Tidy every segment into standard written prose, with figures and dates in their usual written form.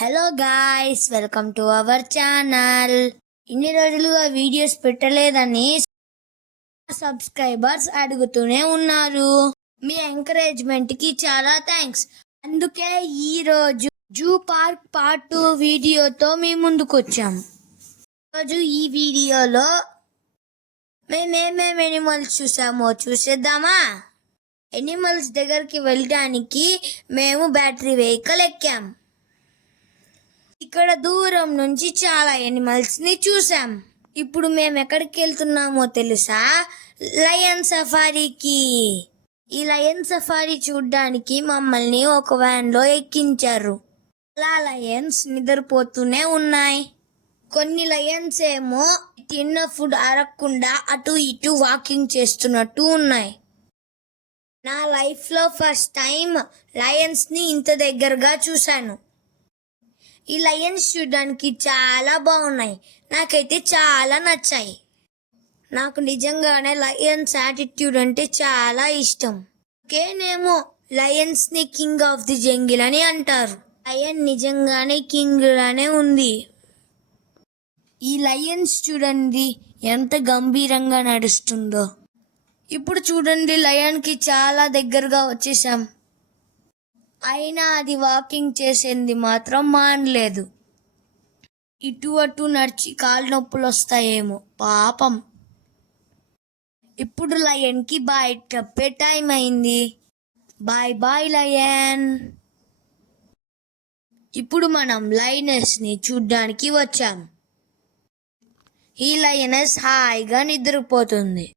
Hello guys, welcome to our channel. ఇన్ని రోజులుగా videos పెట్టలేదని సబ్స్క్రైబర్స్ అడుగుతూనే ఉన్నారు. మీ ఎంకరేజ్మెంట్ కి చాలా థ్యాంక్స్. అందుకే ఈ రోజు జూ పార్క్ పార్ట్ 2 వీడియోతో మీ ముందుకు వచ్చాం. ఈరోజు ఈ వీడియోలో మేమేమేమి ఎనిమల్స్ చూసామో చూసేద్దామా? ఎనిమల్స్ దగ్గరికి వెళ్ళడానికి మేము బ్యాటరీ వెహికల్ ఎక్కాం. ఇక్కడ దూరం నుంచి చాలా ఎనిమల్స్ ని చూసాం. ఇప్పుడు మేము ఎక్కడికి వెళ్తున్నామో తెలుసా? లయన్ సఫారీకి. ఈ లయన్ సఫారీ చూడ్డానికి మమ్మల్ని ఒక వ్యాన్ లో ఎక్కించారు. అలా లయన్స్ నిద్రపోతూనే ఉన్నాయి. కొన్ని లయన్స్ ఏమో తిన్న ఫుడ్ అరగకుండా అటు ఇటు వాకింగ్ చేస్తున్నట్టు ఉన్నాయి. నా లైఫ్ లో ఫస్ట్ టైం లయన్స్ ని ఇంత దగ్గరగా చూశాను. ఈ లయన్స్ చూడడానికి చాలా బాగున్నాయి. నాకైతే చాలా నచ్చాయి. నాకు నిజంగానే లయన్స్ యాటిట్యూడ్ అంటే చాలా ఇష్టం. ఓకేనేమో లయన్స్ ని కింగ్ ఆఫ్ ది జంగిల్ అని అంటారు. లయన్ నిజంగానే కింగ్ లానే ఉంది. ఈ లయన్స్ చూడండి ఎంత గంభీరంగా నడుస్తుందో. ఇప్పుడు చూడండి, లయన్ కి చాలా దగ్గరగా వచ్చేసాం. అయినా అది వాకింగ్ చేసేది మాత్రం మానలేదు. ఇటు అటు నడిచి కాలు నొప్పులు వస్తాయేమో పాపం. ఇప్పుడు లయన్ కి బాయ్ చెప్పే టైం అయింది. Bye bye lion. ఇప్పుడు మనం లయనస్ ని చూడ్డానికి వచ్చాం. ఈ లయనస్ హాయిగా నిద్రపోతుంది.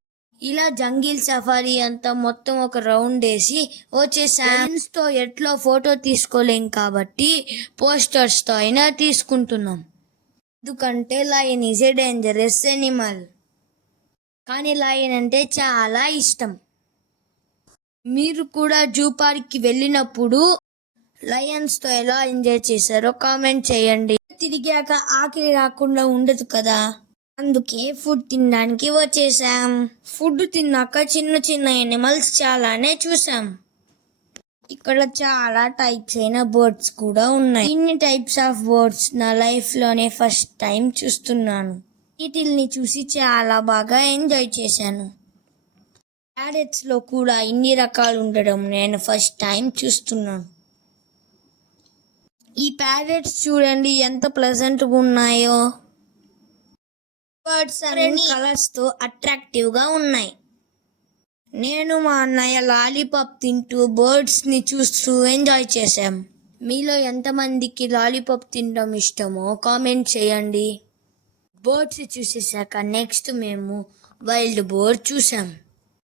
ఇలా జంగిల్ సఫారీ అంతా మొత్తం ఒక రౌండ్ వేసి వచ్చేసాం. తో ఎట్లో ఫోటో తీసుకోలేం కాబట్టి పోస్టర్స్ తో అయినా తీసుకుంటున్నాం. ఎందుకంటే lion is a dangerous Animal. కానీ లయన్ అంటే చాలా ఇష్టం. మీరు కూడా జూ పార్క్ కి వెళ్ళినప్పుడు లయన్స్ తో ఎలా ఎంజాయ్ చేశారో కామెంట్ చేయండి. తిరిగాక ఆకలి రాకుండా ఉండదు కదా, అందుకే ఫుడ్ తినడానికి వచ్చేసాం. ఫుడ్ తిన్నాక చిన్న చిన్న ఎనిమల్స్ చాలానే చూసాం. ఇక్కడ చాలా టైప్స్ అయిన బర్డ్స్ కూడా ఉన్నాయి. ఇన్ని టైప్స్ ఆఫ్ బర్డ్స్ నా లైఫ్ లోనే ఫస్ట్ టైం చూస్తున్నాను. వీటిల్ని చూసి చాలా బాగా ఎంజాయ్ చేశాను. ప్యారెట్స్ లో కూడా ఇన్ని రకాలు ఉండడం నేను ఫస్ట్ టైం చూస్తున్నాను. ఈ ప్యారెట్స్ చూడండి ఎంత ప్లెజెంట్ గా ఉన్నాయో. బర్డ్స్ అన్ని కలర్స్ తో అట్రాక్టివ్ గా ఉన్నాయి. నేను మా అన్నయ్య లాలీపాప్ తింటూ బర్డ్స్ ని చూస్తూ ఎంజాయ్ చేశాం. మీలో ఎంతమందికి లాలీపాప్ తినడం ఇష్టమో కామెంట్ చేయండి. బర్డ్స్ చూసేసాక నెక్స్ట్ మేము వైల్డ్ బోర్ చూసాం.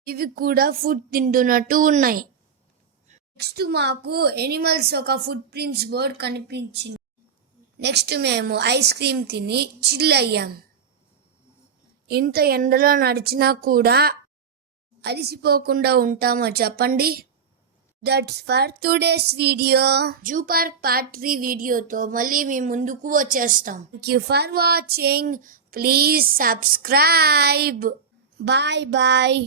ఇవి కూడా ఫుడ్ తింటున్నట్టు ఉన్నాయి. నెక్స్ట్ మాకు ఎనిమల్స్ ఒక ఫుట్ ప్రింట్స్ బోర్డ్ కనిపించింది. నెక్స్ట్ మేము ఐస్ క్రీమ్ తిని చిల్ అయ్యాం. ఇంత ఎండలో నడిచినా కూడా అలిసిపోకుండా ఉంటామో చెప్పండి. That's for today's video. Zoo park part 3 వీడియోతో మళ్ళీ మీ ముందుకు వచ్చేస్తాం. Thank you for watching. Please subscribe. Bye bye.